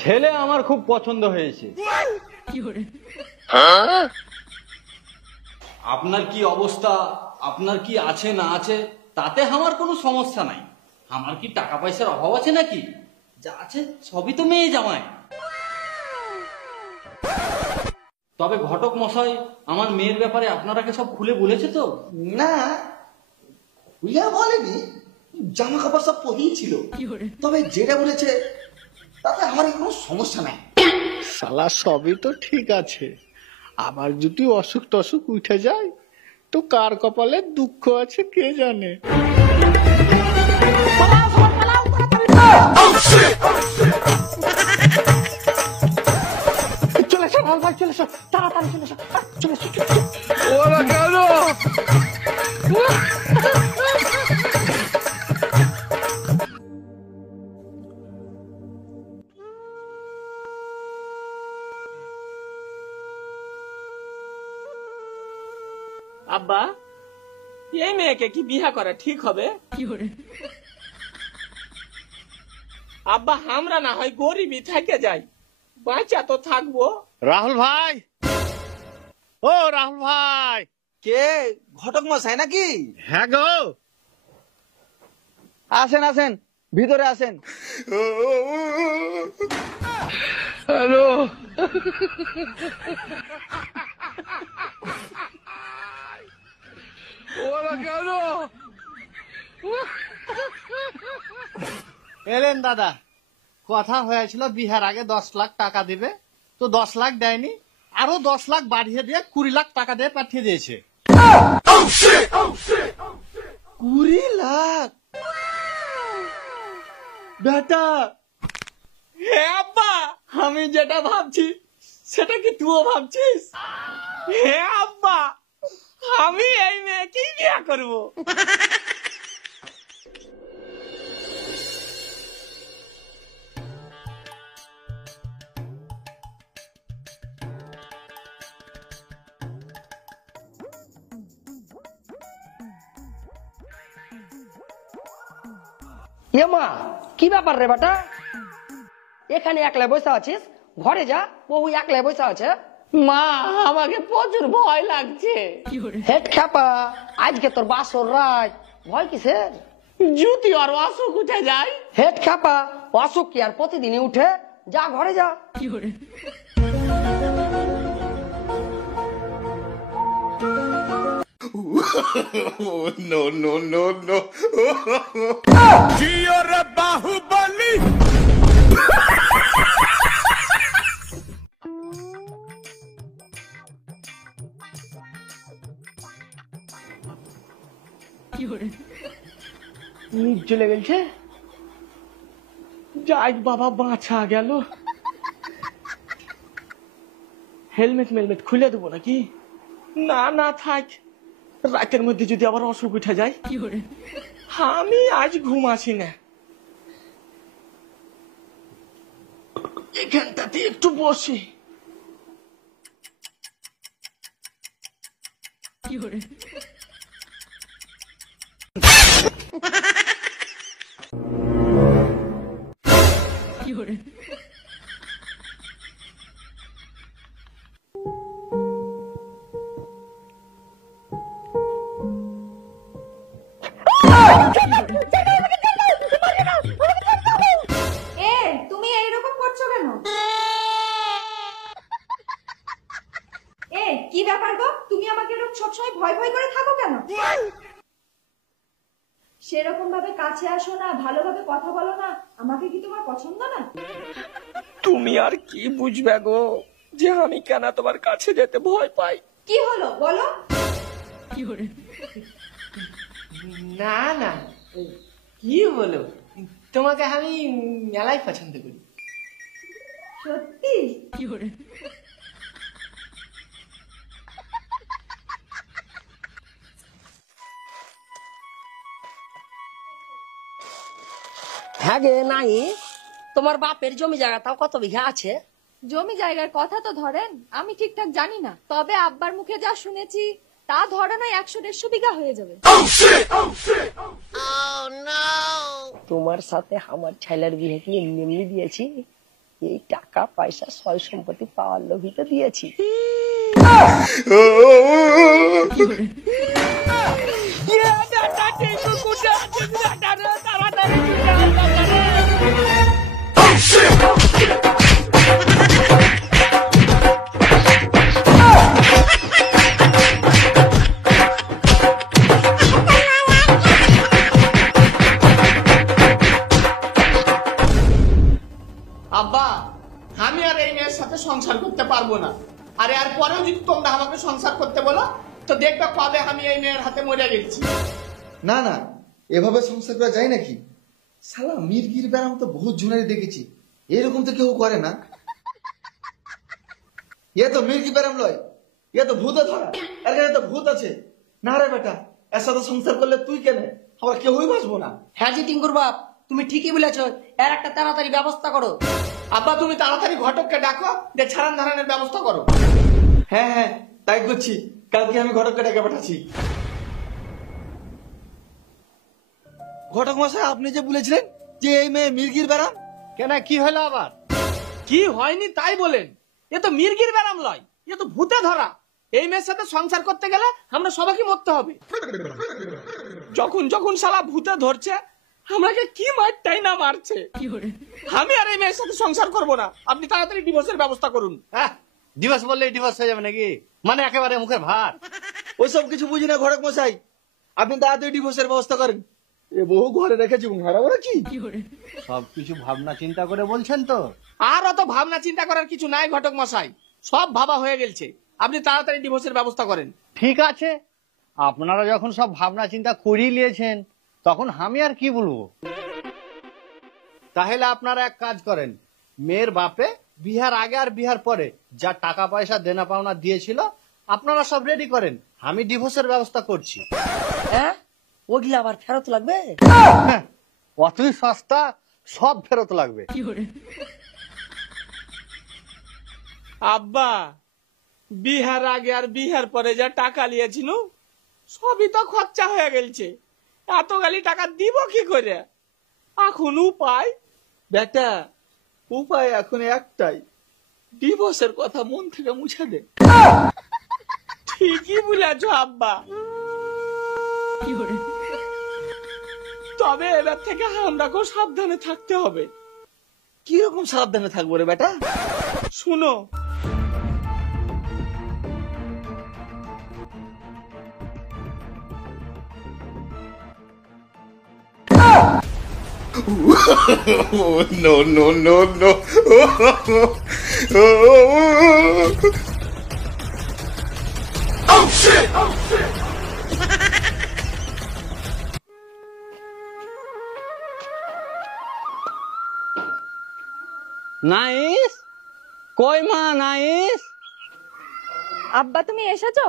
ছেলে আমার খুব পছন্দ হয়েছে। আপনার কি অবস্থা, আপনার কি আছে না আছে তাতে আমার কোনো সমস্যা নাই। আমার কি টাকা পয়সার অভাব আছে নাকি? যা আছে সবই তো মেয়ে জামাই। তবে ঘটক মশাই, আমার মেয়ের ব্যাপারে আপনারাকে সব খুলে বলেছে তো? না, খুলে বলেনি, জামা কাপড় সব পরিয়েছিল। তবে যেটা বলেছে তাতে আমার কোনো সমস্যা নাই। শালা সবই তো ঠিক আছে, আবার যদি অসুখ টসুখ উঠে যায় তো কার কপালে দুঃখ আছে কে জানে। চলে এসো ভাই, চলে এসো তাড়াতাড়ি, চলে এসো, চলে এসো। ওরা কেন? আব্বা, এই মেয়েকে কি বিয়া করা ঠিক হবে? আব্বা, আমরা না হয় গরিবই থেকে যাই, বাঁচা তো থাকবো। রাহুল ভাই, ও রাহুল ভাই। কে? ঘটক মশাই নাকি? হ্যাঁ গো। আসেন আসেন, ভিতরে আসেন। হ্যালো। ওরা কেন? এলেন দাদা, কথা হয়েছিল বিহার আগে 10 লাখ টাকা দিবে, তো 10 লাখ দেয়নি, আরো 10 লাখ বাড়িয়ে দিয়ে 20 লাখ টাকা দিয়ে পাঠিয়ে দিয়েছে। 20 লাখ? বেটা, হ্যাঁ আব্বা, আমি যেটা ভাবছি সেটা কি তুইও ভাবছিস? হ্যাঁ আব্বা, আমি এই মেয়েকেই বিয়া করবো। মা, কি ব্যাপার রে বেটা? এখানে একলা বসে আছিস? ঘরে যা, বহু একলা বসে আছে। মা, আমাকে প্রচুর ভয় লাগছে। হেট খ্যাপা, আজকে তোর বাসর রাত, ভয় কিসের? যদি আর অসুখ উঠে যায়? হেট খ্যাপা, অসুখ কি আর প্রতিদিনই উঠে? যা ঘরে যা। No no no no. Baahubali. নিজ চলে গেছে, যাই বাবা, বাঁচা গেল। হেলমেট মেলমেট খুলে দেবো নাকি? না না থাক, রাতের মধ্যে যদি আবার অসুখ উঠে যায়, আমি আজ ঘুমাসি না। এখানটাতে একটু বসি। তুমি এইরকম করছো কেন? কি ব্যাপার গো, তুমি আমাকে এরকম সবসময় ভয় ভয় করে থাকো কেন? সেরকম ভাবে কাছে আসো না, ভালোভাবে কথা বলো না। আমাকে কি তোমার পছন্দ না? তুমি আর কি বুঝবে গো যে আমি কেন তোমার কাছে যেতে ভয় পাই? কি হলো বলো? না না, কি হলো, তোমাকে আমি মেলাই পছন্দ করি। সত্যি? হ্যাঁ গে নাই, তোমার বাপের জমি জায়গা তাও কত বিঘা আছে? জমি জায়গার কথা তো ধরেন আমি ঠিকঠাক জানি না, তবে আব্বার মুখে যা শুনেছি তা ধরেন ওই 100-150 বিঘা হয়ে যাবে। তোমার সাথে আমার ছেলের বিয়ে কি এমনি এমনি দিয়েছি? এই টাকা পয়সা সয় সম্পত্তি পাওয়ার লোভিতে দিয়েছি। আব্বা আমি আর এই মেয়ের সাথে সংসার করতে পারবো না। আরে আর পরেও যদি তোমরা আমাকে সংসার করতে বলো তো দেখবে কবে আমি এই মেয়ের হাতে মরে গেছি। না না, এভাবে সংসার করা যায় নাকি? শালা মির্গির ব্যারাম তো বহুত জুনারি দেখেছি, এরকম তো কেউ করে না। এ তো মির্গি ব্যারাম লয়, এ তো ভূতে ধরা। আরে এ তো ভূত আছে। না রে বেটা, এর সাথে সংসার করলে তুই কেন, আবার কেউই বাঁচবো না। হ্যাঁ জি টিঙ্কুর বাপ, তুমি ঠিকই বলেছ, এর একটা তাড়াতাড়ি ব্যবস্থা করো। আব্বা তুমি তাড়াতাড়ি ঘটককে ডাকো, যে ছাড়ান ধারানের ব্যবস্থা করো। হ্যাঁ হ্যাঁ, তাই করছি। কালকে আমি ঘটককে ডেকে পাঠাচ্ছি। ঘটক মশাই, আপনি যে বলেছিলেন যে এই মেয়ে মির্গির ব্যারাম, কেন কি হলো আবার? কি হয়নি তাই বলেন? এ তো মির্গির ব্যারাম লয়, এ তো ভূতে ধরা। এই মেয়ের সাথে সংসার করতে গেলে আমরা সবাইকে মরতে হবে। যখন যখন শালা ভূতে ধরছে আমাকে কি মারটাই না মারছে। আমি আর এই মেয়ের সাথে সংসার করব না। আপনি তাড়াতাড়ি ডিভোর্সের ব্যবস্থা করুন। হ্যাঁ, ডিভোর্স বললে ডিভোর্স হয়ে যাবে নাকি? মানে একেবারে মুখের ভার। ওইসব কিছু বুঝি না ঘটক মশাই, আপনি তাড়াতাড়ি ডিভোর্সের ব্যবস্থা করেন। এ বহু ঘরে রেখেছি, হারাবো কি? সবকিছু ভাবনা চিন্তা করে বলছেন তো? আর অত ভাবনা চিন্তা করার কিছু নাই ঘটক মশাই, সব ভাবা হয়ে গেছে। আপনি তাড়াতাড়ি ডিভোর্সের ব্যবস্থা করেন। ঠিক আছে, আপনারা যখন সব ভাবনা চিন্তা করিয়ে নিয়েছেন তখন আমি আর কি বলবো। তাহলে আপনারা এক কাজ করেন, মেয়ের বাপে বিহার আগে আর বিহার পরে যা টাকা পয়সা দেনা পাওনা দিয়েছিল আপনারা সব রেডি করেন, আমি ডিভোর্সের ব্যবস্থা করছি। হ্যাঁ, ওগুলি আবার ফেরত লাগবে? হ্যাঁ, অতই সস্তা, সব ফেরত লাগবে। আব্বা বিহার আগে আর বিহার পরে যা টাকা নিয়েছিল সবই তো খরচা হয়ে গেছে। এত গালি টাকা দিব কি করে? এখন উপায় বেটা, উপায় এখন একটাই, ডিভোর্সের কথা মন থেকে মুছে দে। ঠিকই বলেছ আব্বা, তবে এবার থেকে আমরা খুব সাবধানে থাকতে হবে। কিরকম সাবধানে থাকবো রে বেটা? শুনো, no, no, no, no. Oh shit! Oh shit! Nice, কই মা নাইস? আব্বা তুমি এসেছো?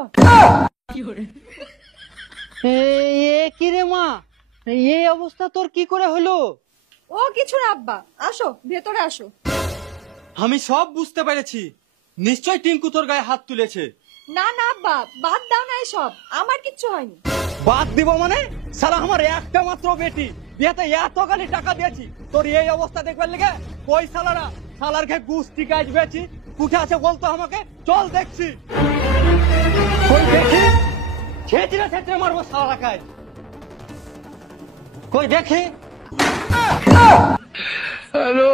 এ কি রে মা, এই অবস্থা তোর কি করে হলো? ও কিছু না আব্বা, আসো ভেতরে আসো। আমি সব বুঝতে পেরেছি, নিশ্চয় টিঙ্কু তোর গায়ে হাত তুলেছে। না না আব্বা, বাদ দাও না এসব, আমার কিচ্ছু হয়নি। বাদ দিব মানে? সালা আমার একটা মাত্র বেটি, বিয়েতে এত গালি টাকা দিয়েছি, তোর এই অবস্থা দেখবার লেগে? কই সালারা, সালার ঘে গুস্তি কাজ বেছি, কুঠে আছে বলতো আমাকে, চল দেখছি। কই দেখি, ছেঁচড়ে ছেঁচড়ে মারবো সালারা কাজ। কই দেখি। Hello.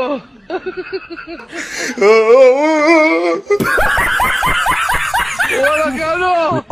Hola, cabrón.